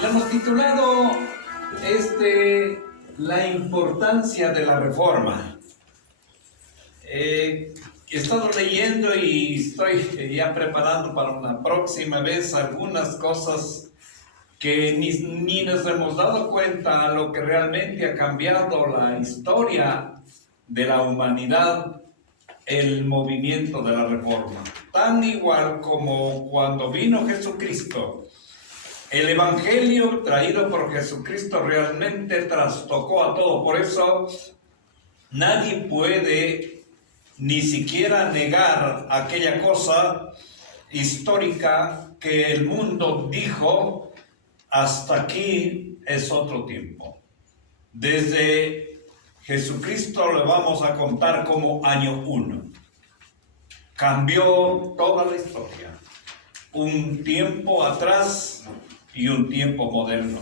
Le hemos titulado La importancia de la reforma. He estado leyendo y estoy ya preparando para una próxima vez algunas cosas que ni nos hemos dado cuenta a lo que realmente ha cambiado la historia de la humanidad, el movimiento de la reforma. Tan igual como cuando vino Jesucristo, el Evangelio traído por Jesucristo realmente trastocó a todo. Por eso nadie puede ni siquiera negar aquella cosa histórica que el mundo dijo: hasta aquí es otro tiempo. Desde Jesucristo le vamos a contar como año 1. Cambió toda la historia. Un tiempo atrás y un tiempo moderno.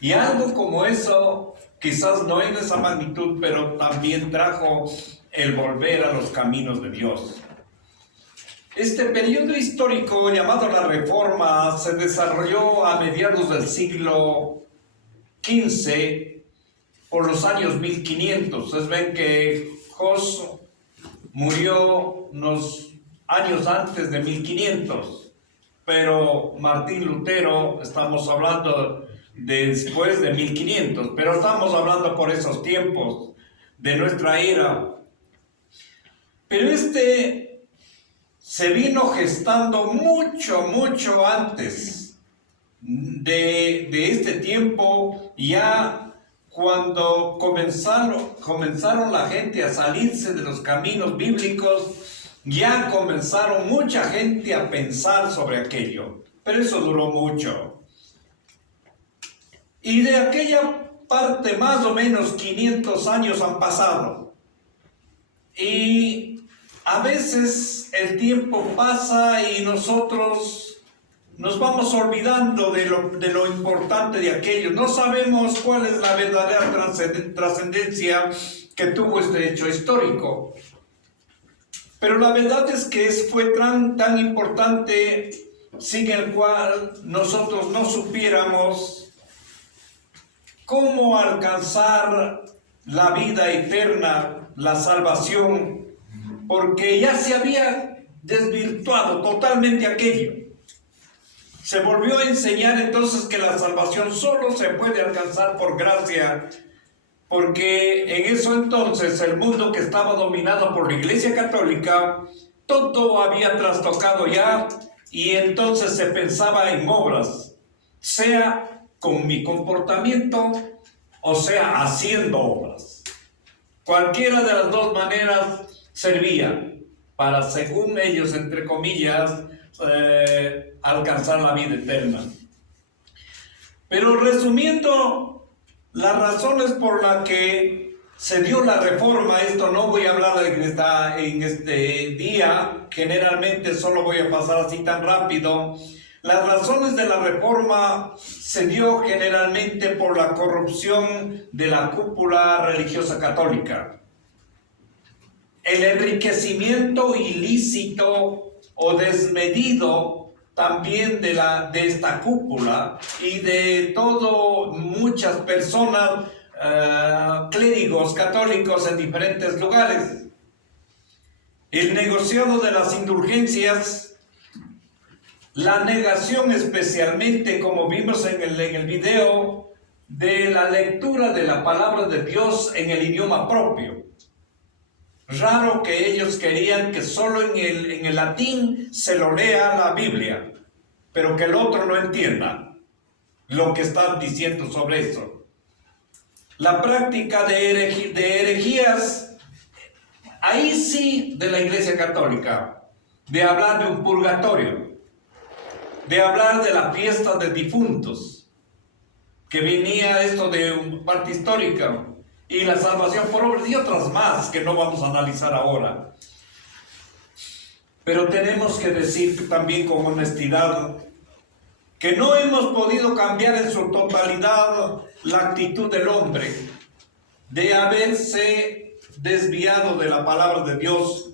Y algo como eso, quizás no en esa magnitud, pero también trajo el volver a los caminos de Dios. Este periodo histórico llamado la Reforma se desarrolló a mediados del siglo XV, por los años 1500. Ustedes ven que Hus murió unos años antes de 1500. Pero Martín Lutero, estamos hablando de después de 1500, pero estamos hablando por esos tiempos de nuestra era. Pero se vino gestando mucho antes de este tiempo, ya cuando comenzaron la gente a salirse de los caminos bíblicos. Ya comenzaron mucha gente a pensar sobre aquello, pero eso duró mucho. Y de aquella parte más o menos 500 años han pasado. Y a veces el tiempo pasa y nosotros nos vamos olvidando de lo importante de aquello. No sabemos cuál es la verdadera trascendencia que tuvo este hecho histórico. Pero la verdad es que fue tan importante, sin el cual nosotros no supiéramos cómo alcanzar la vida eterna, la salvación, porque ya se había desvirtuado totalmente aquello. Se volvió a enseñar entonces que la salvación solo se puede alcanzar por gracia, porque en eso entonces el mundo que estaba dominado por la Iglesia Católica, todo había trastocado ya, y entonces se pensaba en obras, sea con mi comportamiento o sea haciendo obras. Cualquiera de las dos maneras servía para, según ellos, entre comillas, alcanzar la vida eterna. Pero resumiendo las razones por las que se dio la reforma, esto no voy a hablar en este día, generalmente solo voy a pasar así tan rápido. Las razones de la reforma se dio generalmente por la corrupción de la cúpula religiosa católica, el enriquecimiento ilícito o desmedido también de esta cúpula y de muchas personas, clérigos católicos en diferentes lugares. El negociado de las indulgencias, la negación especialmente, como vimos en el video, de la lectura de la palabra de Dios en el idioma propio. Raro que ellos querían que solo en el latín se lo lea la Biblia, pero que el otro no entienda lo que están diciendo sobre eso. La práctica de herejías, ahí sí, de la Iglesia Católica, de hablar de un purgatorio, de hablar de la fiesta de difuntos, que venía esto de una parte histórica, y la salvación por obras y otras más que no vamos a analizar ahora. Pero tenemos que decir también con honestidad que no hemos podido cambiar en su totalidad la actitud del hombre de haberse desviado de la palabra de Dios,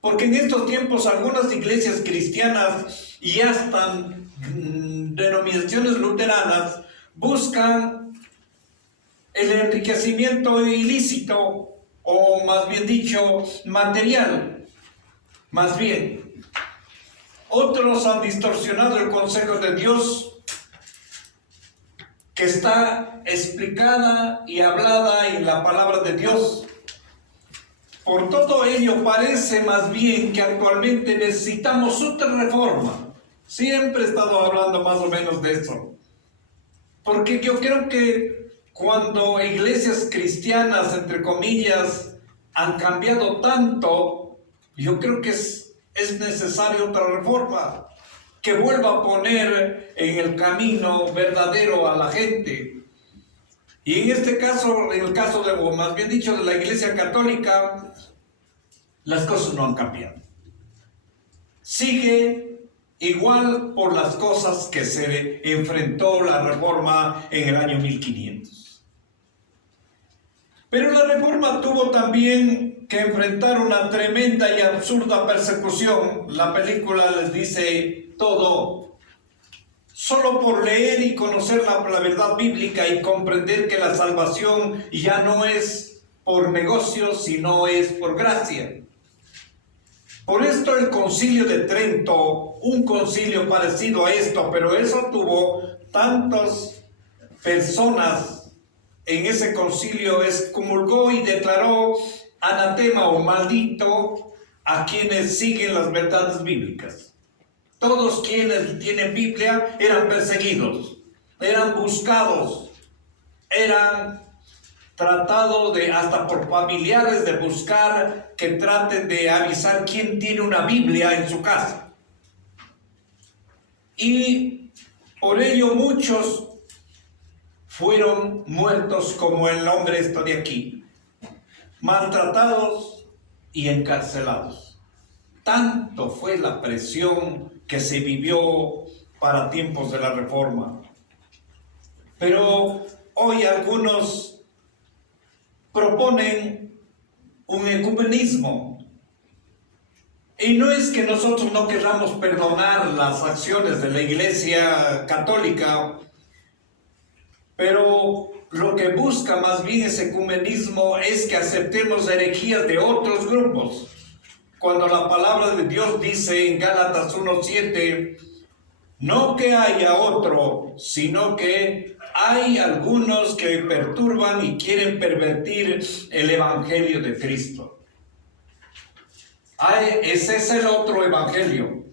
porque en estos tiempos algunas iglesias cristianas y hasta denominaciones luteranas buscan el enriquecimiento ilícito, o más bien dicho, material. Más bien, otros han distorsionado el consejo de Dios, que está explicada y hablada en la palabra de Dios. Por todo ello, parece más bien que actualmente necesitamos otra reforma. Siempre he estado hablando más o menos de eso. Porque yo creo que cuando iglesias cristianas, entre comillas, han cambiado tanto, yo creo que es necesaria otra reforma que vuelva a poner en el camino verdadero a la gente. Y en este caso, en el caso de, o más bien dicho, de la Iglesia Católica, las cosas no han cambiado. Sigue igual por las cosas que se enfrentó la reforma en el año 1500. Pero la reforma tuvo también que enfrentar una tremenda y absurda persecución. La película les dice todo. Solo por leer y conocer la verdad bíblica y comprender que la salvación ya no es por negocio, sino es por gracia. Por esto el Concilio de Trento, un concilio parecido a esto, pero eso tuvo tantas personas en ese concilio, excomulgó y declaró anatema o maldito a quienes siguen las verdades bíblicas. Todos quienes tienen Biblia eran perseguidos, eran buscados, eran tratados de, hasta por familiares, de buscar que traten de avisar quién tiene una Biblia en su casa. Y por ello muchos fueron muertos como el hombre este de aquí, maltratados y encarcelados. Tanto fue la presión que se vivió para tiempos de la Reforma. Pero hoy algunos proponen un ecumenismo. Y no es que nosotros no queramos perdonar las acciones de la Iglesia Católica, pero lo que busca más bien ese ecumenismo es que aceptemos herejías de otros grupos. Cuando la palabra de Dios dice en Gálatas 1:7, no que haya otro, sino que hay algunos que perturban y quieren pervertir el evangelio de Cristo. Ese es el otro evangelio.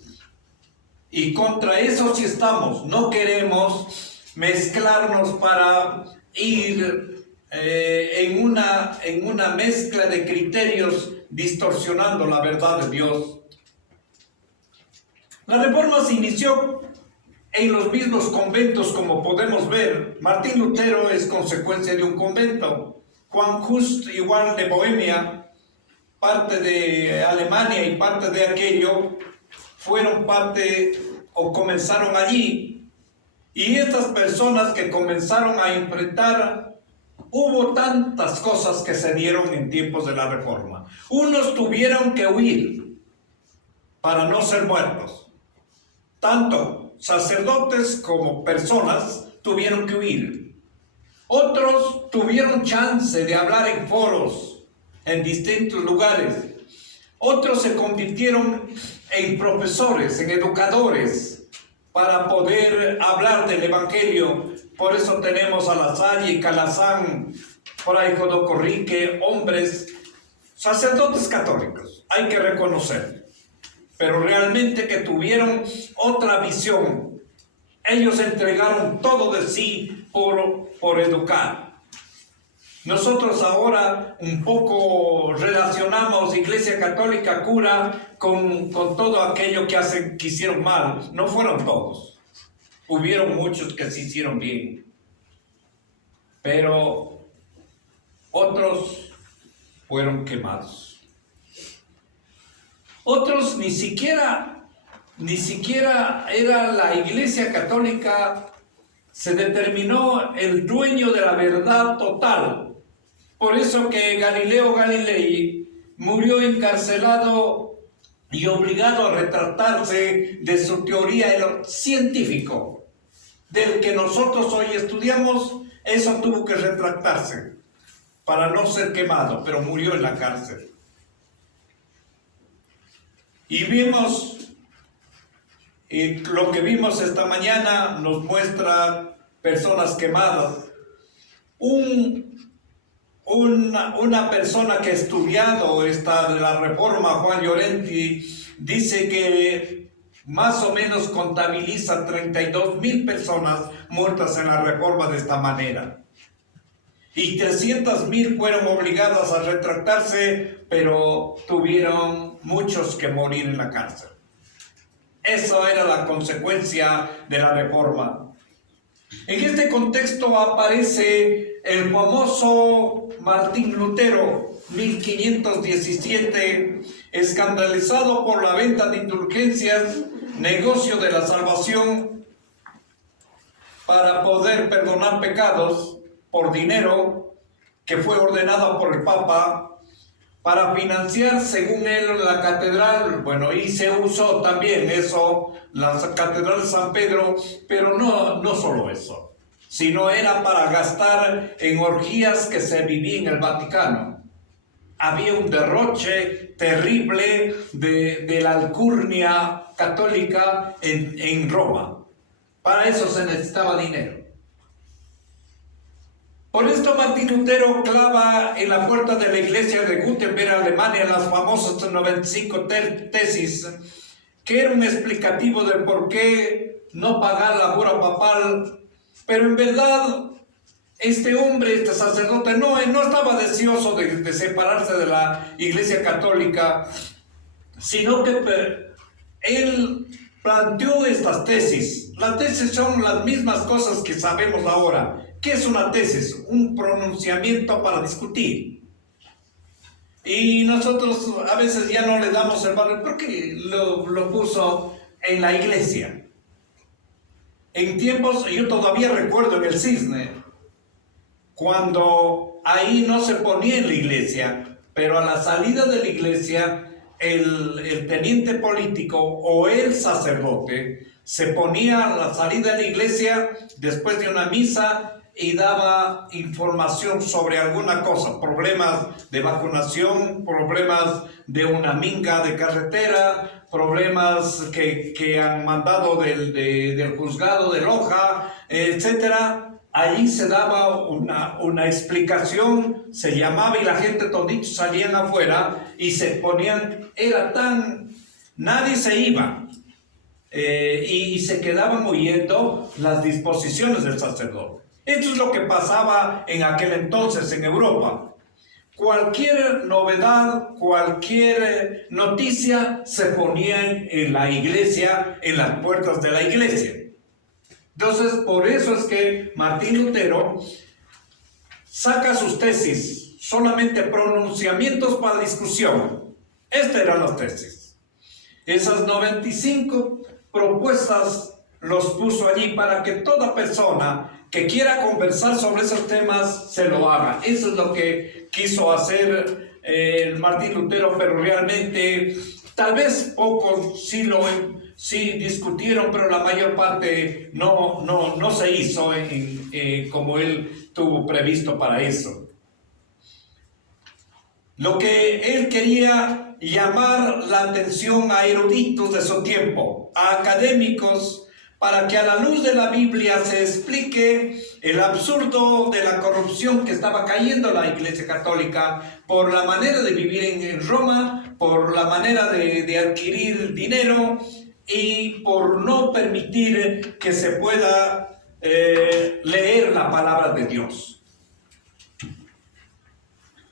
Y contra eso sí estamos. No queremos mezclarnos para ir en una mezcla de criterios distorsionando la verdad de Dios. La reforma se inició en los mismos conventos, como podemos ver. Martín Lutero es consecuencia de un convento. Juan Hus, igual de Bohemia, parte de Alemania y parte de aquello, fueron parte o comenzaron allí. Y estas personas que comenzaron a enfrentar, hubo tantas cosas que se dieron en tiempos de la Reforma. Unos tuvieron que huir para no ser muertos. Tanto sacerdotes como personas tuvieron que huir. Otros tuvieron chance de hablar en foros, en distintos lugares. Otros se convirtieron en profesores, en educadores, para poder hablar del Evangelio. Por eso tenemos a La Salle y Calazán, Fray Jodocorrique, hombres, sacerdotes católicos, hay que reconocer, pero realmente que tuvieron otra visión. Ellos entregaron todo de sí por educar. Nosotros ahora un poco relacionamos Iglesia Católica, cura, con todo aquello que hicieron mal. No fueron todos. Hubieron muchos que se hicieron bien. Pero otros fueron quemados. Otros ni siquiera era la Iglesia Católica, se determinó el dueño de la verdad total. Por eso que Galileo Galilei murió encarcelado y obligado a retratarse de su teoría científico, del que nosotros hoy estudiamos, eso tuvo que retractarse para no ser quemado, pero murió en la cárcel. Y vimos, y lo que vimos esta mañana nos muestra personas quemadas. Una persona que ha estudiado esta de la Reforma, Juan Llorenti, dice que más o menos contabiliza 32,000 personas muertas en la Reforma de esta manera. Y 300,000 fueron obligadas a retractarse, pero tuvieron muchos que morir en la cárcel. Eso era la consecuencia de la Reforma. En este contexto aparece el famoso Martín Lutero, 1517, escandalizado por la venta de indulgencias, negocio de la salvación para poder perdonar pecados por dinero, que fue ordenado por el Papa para financiar, según él, la catedral. Bueno, y se usó también eso, la catedral de San Pedro, pero no solo eso, sino era para gastar en orgías que se vivían en el Vaticano. Había un derroche terrible de la alcurnia católica en Roma. Para eso se necesitaba dinero. Por esto Martín Lutero clava en la puerta de la iglesia de Gutenberg, Alemania, las famosas 95 tesis, que era un explicativo de por qué no pagar la bula papal. Pero en verdad, este hombre, este sacerdote, no estaba deseoso de separarse de la iglesia católica, sino que él planteó estas tesis. Las tesis son las mismas cosas que sabemos ahora. ¿Qué es una tesis? Un pronunciamiento para discutir. Y nosotros a veces ya no le damos el valor porque lo puso en la iglesia. En tiempos, yo todavía recuerdo en el Cisne, cuando ahí no se ponía en la iglesia, pero a la salida de la iglesia, el teniente político o el sacerdote se ponía a la salida de la iglesia después de una misa y daba información sobre alguna cosa, problemas de vacunación, problemas de una minga de carretera, problemas que han mandado del juzgado de Loja, etc. Allí se daba una explicación, se llamaba y la gente toditos salían afuera y se ponían, nadie se iba y se quedaban oyendo las disposiciones del sacerdote. Esto es lo que pasaba en aquel entonces en Europa. Cualquier novedad, cualquier noticia se ponía en la iglesia, en las puertas de la iglesia. Entonces, por eso es que Martín Lutero saca sus tesis, solamente pronunciamientos para discusión. Estas eran las tesis. Esas 95 propuestas los puso allí para que toda persona que quiera conversar sobre esos temas se lo haga. Eso es lo que quiso hacer Martín Lutero, pero realmente tal vez pocos sí discutieron, pero la mayor parte no se hizo como él tuvo previsto para eso. Lo que él quería llamar la atención a eruditos de su tiempo, a académicos, para que a la luz de la Biblia se explique el absurdo de la corrupción que estaba cayendo la Iglesia Católica por la manera de vivir en Roma, por la manera de adquirir dinero y por no permitir que se pueda leer la palabra de Dios.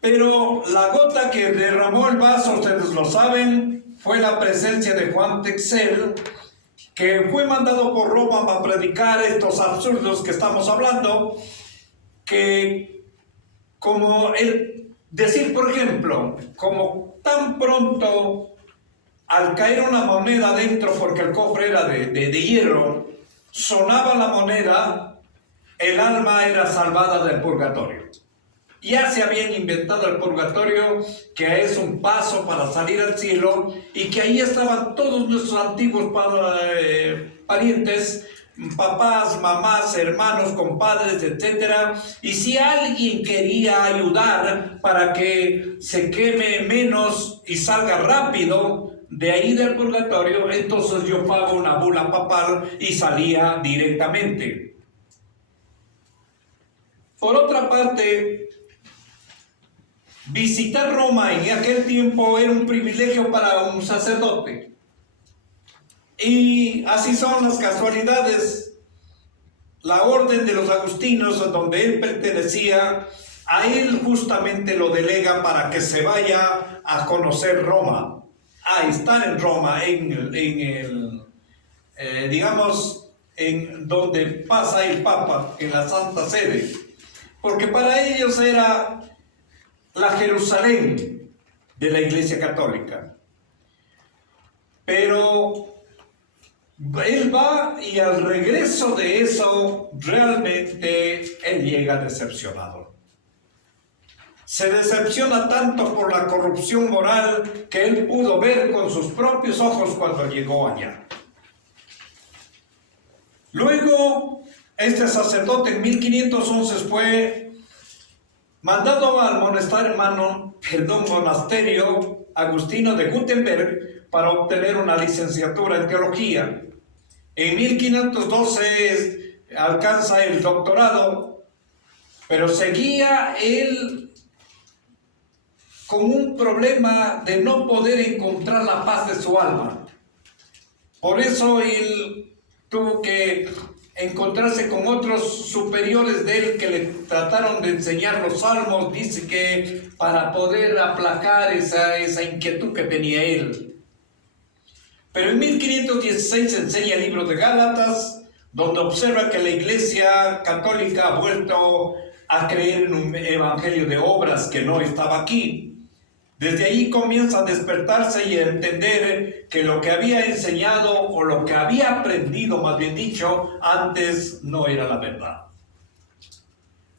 Pero la gota que derramó el vaso, ustedes lo saben, fue la presencia de Juan Texel, que fue mandado por Roma para predicar estos absurdos que estamos hablando, que como decir, por ejemplo, como tan pronto al caer una moneda dentro, porque el cofre era de hierro, sonaba la moneda, el alma era salvada del purgatorio. Ya se habían inventado el purgatorio, que es un paso para salir al cielo, y que ahí estaban todos nuestros antiguos parientes papás, mamás, hermanos, compadres, etcétera. Y si alguien quería ayudar para que se queme menos y salga rápido de ahí del purgatorio, entonces yo pago una bula papal y salía directamente. Por otra parte, visitar Roma en aquel tiempo era un privilegio para un sacerdote. Y así son las casualidades. La orden de los agustinos, donde él pertenecía, a él justamente lo delega para que se vaya a conocer Roma, a estar en Roma, digamos, en donde pasa el Papa, en la Santa Sede, porque para ellos era la Jerusalén de la Iglesia Católica. Pero él va y al regreso de eso, realmente él llega decepcionado. Se decepciona tanto por la corrupción moral que él pudo ver con sus propios ojos cuando llegó allá. Luego, este sacerdote en 1511 fue mandado al monasterio agustino de Gutenberg para obtener una licenciatura en teología. En 1512 alcanza el doctorado, pero seguía él con un problema de no poder encontrar la paz de su alma. Por eso él tuvo que encontrarse con otros superiores de él que le trataron de enseñar los salmos, dice que para poder aplacar esa inquietud que tenía él. Pero en 1516 enseña el libro de Gálatas, donde observa que la Iglesia Católica ha vuelto a creer en un evangelio de obras que no estaba aquí. Desde ahí comienza a despertarse y a entender que lo que había enseñado, o lo que había aprendido, más bien dicho, antes no era la verdad.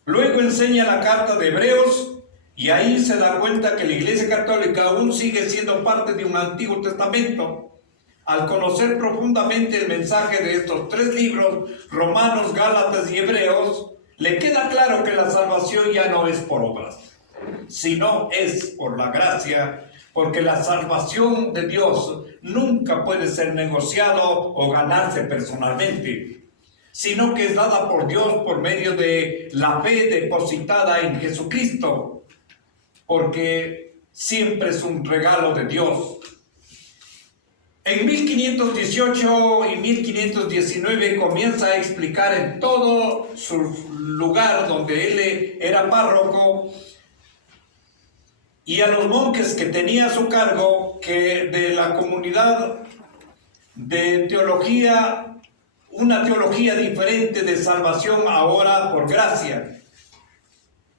Luego enseña la carta de Hebreos, y ahí se da cuenta que la Iglesia Católica aún sigue siendo parte de un Antiguo Testamento. Al conocer profundamente el mensaje de estos tres libros, Romanos, Gálatas y Hebreos, le queda claro que la salvación ya no es por obras, sino es por la gracia, porque la salvación de Dios nunca puede ser negociado o ganarse personalmente, sino que es dada por Dios por medio de la fe depositada en Jesucristo, porque siempre es un regalo de Dios. En 1518 y 1519 comienza a explicar en todo su lugar donde él era párroco y a los monjes que tenía a su cargo que de la comunidad de teología, una teología diferente de salvación ahora por gracia.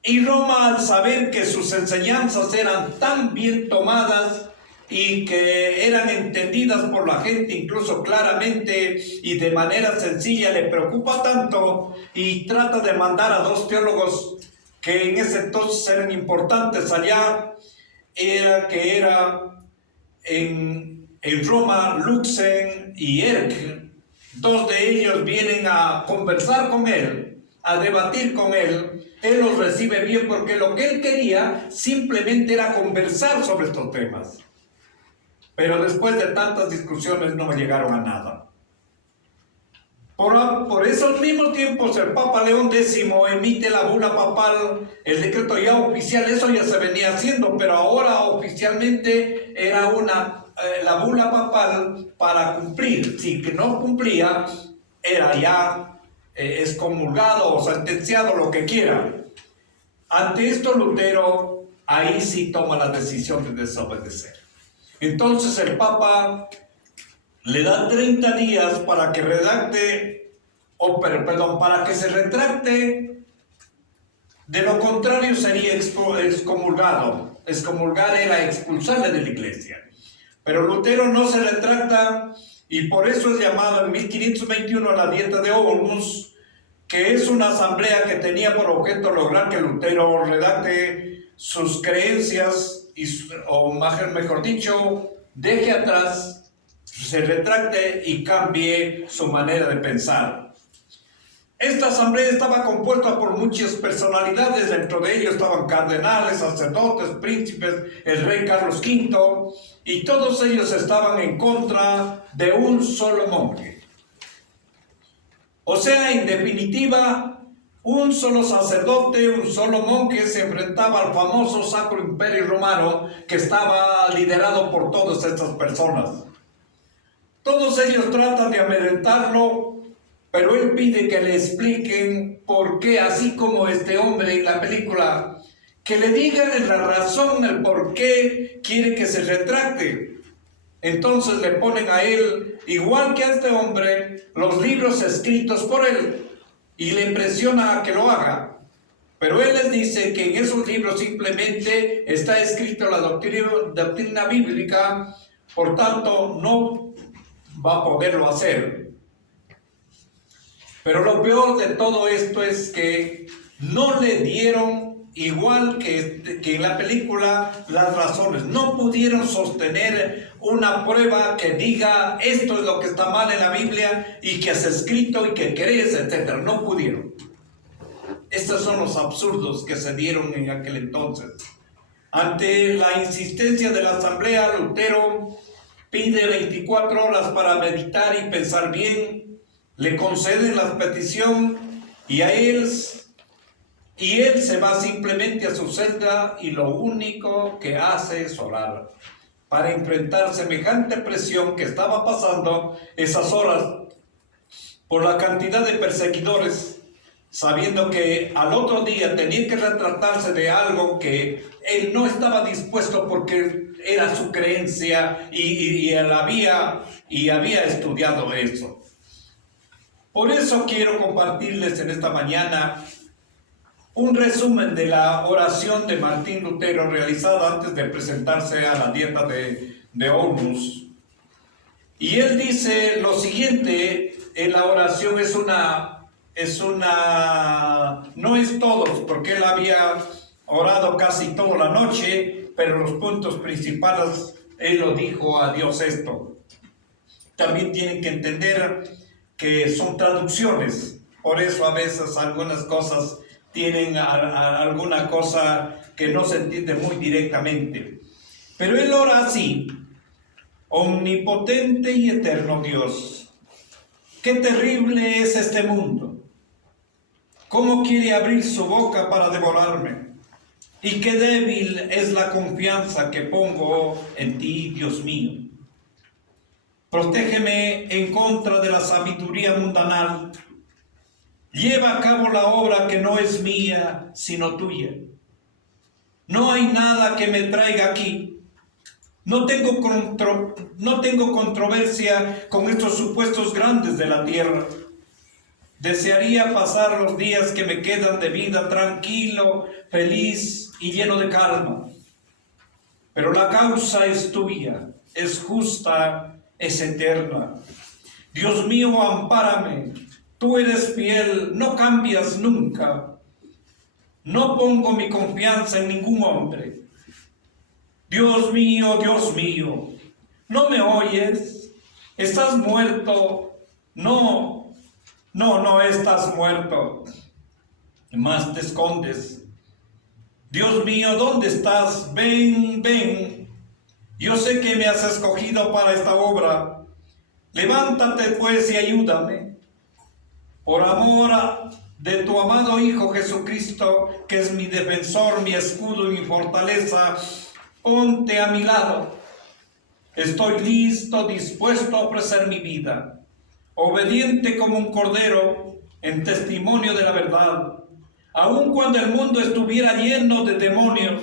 Y Roma, al saber que sus enseñanzas eran tan bien tomadas y que eran entendidas por la gente incluso claramente y de manera sencilla, le preocupa tanto y trata de mandar a dos teólogos que en ese entonces eran importantes allá, que era en Roma, Luxem y Erck. Dos de ellos vienen a conversar con él, a debatir con él. Él los recibe bien porque lo que él quería simplemente era conversar sobre estos temas. Pero después de tantas discusiones no llegaron a nada. Por esos mismos tiempos el Papa León X emite la bula papal, el decreto ya oficial. Eso ya se venía haciendo, pero ahora oficialmente era la bula papal para cumplir. Si no cumplía, era ya excomulgado o sentenciado, lo que quiera. Ante esto Lutero ahí sí toma la decisión de desobedecer. Entonces el Papa le da 30 días para que redacte, para que se retracte. De lo contrario sería excomulgado. Excomulgar era expulsarle de la iglesia. Pero Lutero no se retracta y por eso es llamado en 1521 a la Dieta de Worms, que es una asamblea que tenía por objeto lograr que Lutero redacte sus creencias, o mejor dicho, deje atrás se retracte y cambie su manera de pensar. Esta asamblea estaba compuesta por muchas personalidades, dentro de ellos estaban cardenales, sacerdotes, príncipes, el rey Carlos V, y todos ellos estaban en contra de un solo monje. O sea, en definitiva, un solo sacerdote, un solo monje se enfrentaba al famoso Sacro Imperio Romano que estaba liderado por todas estas personas. Todos ellos tratan de amedrentarlo, pero él pide que le expliquen por qué, así como este hombre en la película, que le digan la razón, el por qué quiere que se retracte. Entonces le ponen a él, igual que a este hombre, los libros escritos por él y le presiona a que lo haga. Pero él les dice que en esos libros simplemente está escrito la doctrina bíblica, por tanto no va a poderlo hacer. Pero lo peor de todo esto es que no le dieron, igual que en la película, las razones. No pudieron sostener una prueba que diga esto es lo que está mal en la Biblia y que has escrito y que crees, etc. No pudieron. Estos son los absurdos que se dieron en aquel entonces. Ante la insistencia de la asamblea, Lutero pide 24 horas para meditar y pensar bien. Le conceden la petición y él se va simplemente a su celda y lo único que hace es orar para enfrentar semejante presión que estaba pasando esas horas por la cantidad de perseguidores, sabiendo que al otro día tenía que retratarse de algo que él no estaba dispuesto porque era su creencia y él había estudiado eso. Por eso quiero compartirles en esta mañana un resumen de la oración de Martín Lutero realizada antes de presentarse a la dieta de Ormus. Y él dice lo siguiente en la oración, no es todos, porque él había orado casi toda la noche, pero los puntos principales él lo dijo a Dios esto. También tienen que entender que son traducciones, por eso a veces algunas cosas tienen alguna cosa que no se entiende muy directamente. Pero él ora así: omnipotente y eterno Dios, qué terrible es este mundo, cómo quiere abrir su boca para devorarme, y qué débil es la confianza que pongo en ti, Dios mío. Protégeme en contra de la sabiduría mundanal. Lleva a cabo la obra que no es mía, sino tuya. No hay nada que me traiga aquí. No tengo controversia con estos supuestos grandes de la tierra. Desearía pasar los días que me quedan de vida tranquilo, feliz y lleno de calma. Pero la causa es tuya, es justa, es eterna. Dios mío, ampárame. Tú eres fiel, no cambias nunca. No pongo mi confianza en ningún hombre. Dios mío, ¿no me oyes? ¿Estás muerto? No estás muerto. Más te escondes. Dios mío, ¿dónde estás? Ven. Yo sé que me has escogido para esta obra. Levántate pues y ayúdame. Por amor de tu amado Hijo Jesucristo, que es mi defensor, mi escudo y mi fortaleza, ponte a mi lado. Estoy listo, dispuesto a ofrecer mi vida, obediente como un cordero, en testimonio de la verdad. Aun cuando el mundo estuviera lleno de demonios,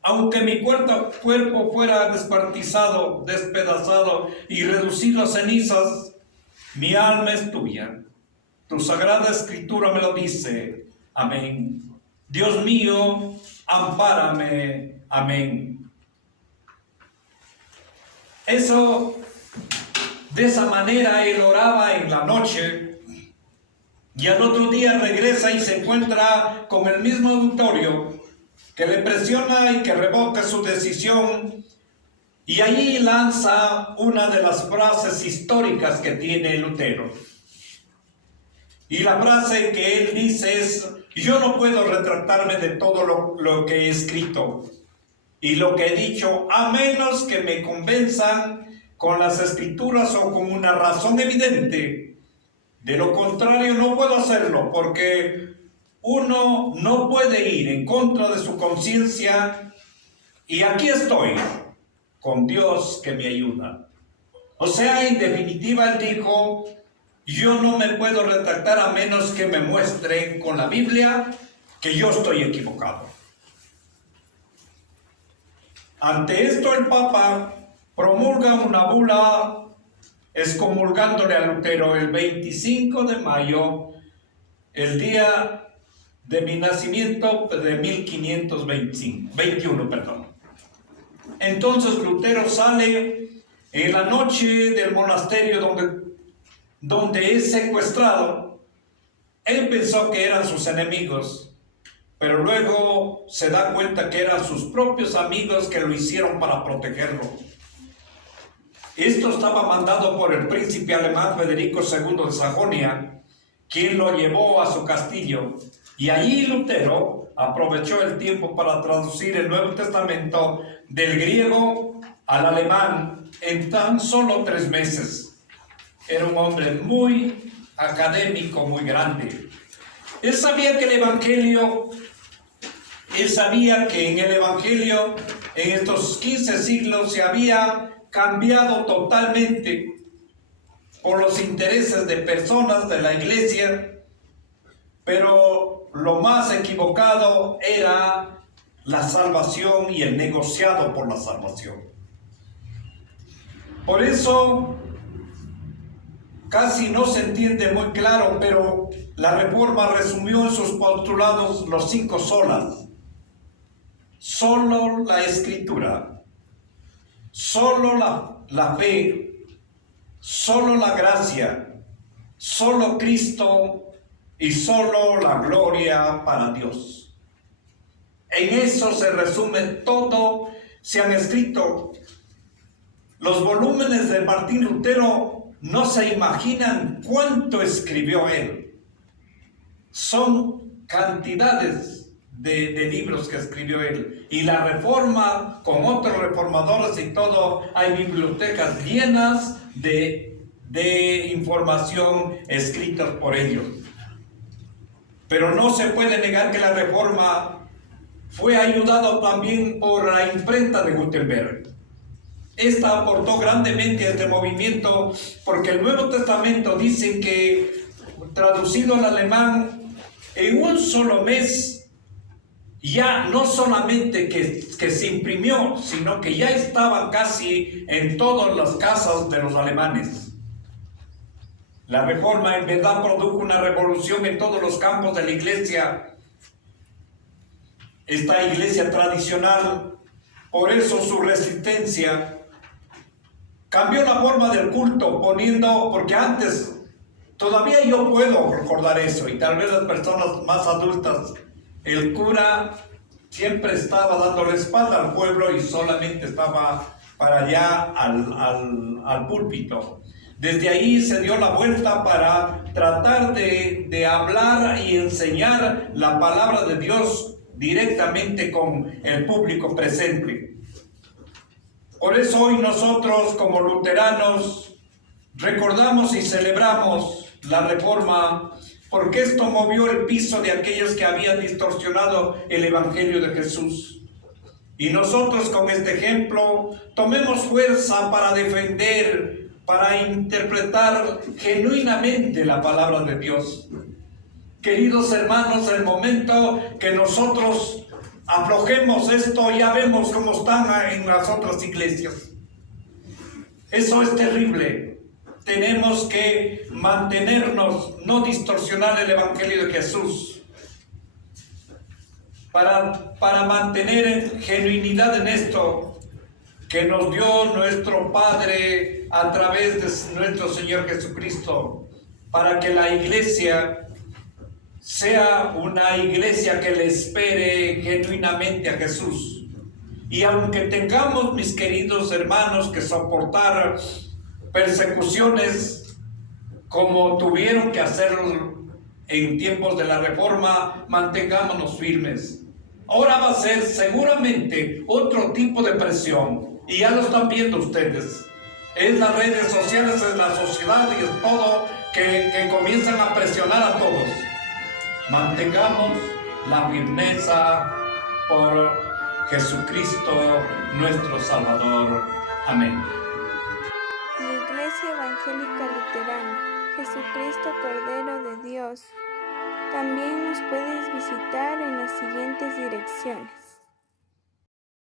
aunque mi cuerpo fuera descuartizado, despedazado y reducido a cenizas, mi alma es tuya. Tu sagrada escritura me lo dice. Amén. Dios mío, ampárame. Amén. De esa manera él oraba en la noche y al otro día regresa y se encuentra con el mismo auditorio que le presiona y que revoca su decisión Y ahí lanza una de las frases históricas que tiene Lutero. Y la frase que él dice es: yo no puedo retractarme de todo lo que he escrito y lo que he dicho, a menos que me convenzan con las escrituras o con una razón evidente. De lo contrario no puedo hacerlo, porque uno no puede ir en contra de su conciencia, y aquí estoy, con Dios que me ayuda. O sea, en definitiva, él dijo: yo no me puedo retractar a menos que me muestren con la Biblia que yo estoy equivocado. Ante esto, el Papa promulga una bula excomulgándole a Lutero el 25 de mayo, el día de mi nacimiento de 1521, perdón. Entonces Lutero sale en la noche del monasterio donde es secuestrado. Él pensó que eran sus enemigos, pero luego se da cuenta que eran sus propios amigos que lo hicieron para protegerlo. Esto estaba mandado por el príncipe alemán Federico II de Sajonia, quien lo llevó a su castillo, y allí Lutero aprovechó el tiempo para traducir el Nuevo Testamento del griego al alemán en tan solo 3 meses. Era un hombre muy académico, muy grande. Él sabía que en el Evangelio, en estos 15 siglos, se había cambiado totalmente por los intereses de personas de la iglesia, pero lo más equivocado era la salvación y el negociado por la salvación. Por eso casi no se entiende muy claro, pero la Reforma resumió en sus postulados los 5 solas. Solo la Escritura, solo la fe, solo la gracia, solo Cristo y solo la gloria para Dios. En eso se resume todo. Se han escrito los volúmenes de Martín Lutero, no se imaginan cuánto escribió él. Son cantidades de libros que escribió él. Y la Reforma, con otros reformadores y todo, hay bibliotecas llenas de información escrita por ellos. Pero no se puede negar que la Reforma fue ayudada también por la imprenta de Gutenberg. Esta aportó grandemente a este movimiento, porque el Nuevo Testamento dice que, traducido al alemán, en un solo mes, ya no solamente que se imprimió, sino que ya estaba casi en todas las casas de los alemanes. La Reforma en verdad produjo una revolución en todos los campos de la iglesia, esta iglesia tradicional. Por eso su resistencia cambió la forma del culto, porque antes, todavía yo puedo recordar eso, y tal vez las personas más adultas, el cura siempre estaba dando la espalda al pueblo y solamente estaba para allá al púlpito. Desde ahí se dio la vuelta para tratar de hablar y enseñar la palabra de Dios directamente con el público presente. Por eso hoy nosotros, como luteranos, recordamos y celebramos la Reforma, porque esto movió el piso de aquellos que habían distorsionado el Evangelio de Jesús. Y nosotros, con este ejemplo, tomemos fuerza para defender, para interpretar genuinamente la palabra de Dios. Queridos hermanos, el momento que nosotros aflojemos esto, ya vemos cómo están en las otras iglesias. Eso es terrible. Tenemos que mantenernos, no distorsionar el Evangelio de Jesús, para mantener genuinidad en esto que nos dio nuestro Padre a través de nuestro Señor Jesucristo, para que la iglesia sea una iglesia que le espere genuinamente a Jesús Y aunque tengamos, mis queridos hermanos, que soportar persecuciones como tuvieron que hacerlo en tiempos de la Reforma, mantengámonos firmes. Ahora va a ser seguramente otro tipo de presión, y ya lo están viendo ustedes. Es las redes sociales, es la sociedad y es todo que comienzan a presionar a todos. Mantengamos la firmeza por Jesucristo nuestro Salvador. Amén. La Iglesia Evangélica Luterana, Jesucristo Cordero de Dios. También nos puedes visitar en las siguientes direcciones: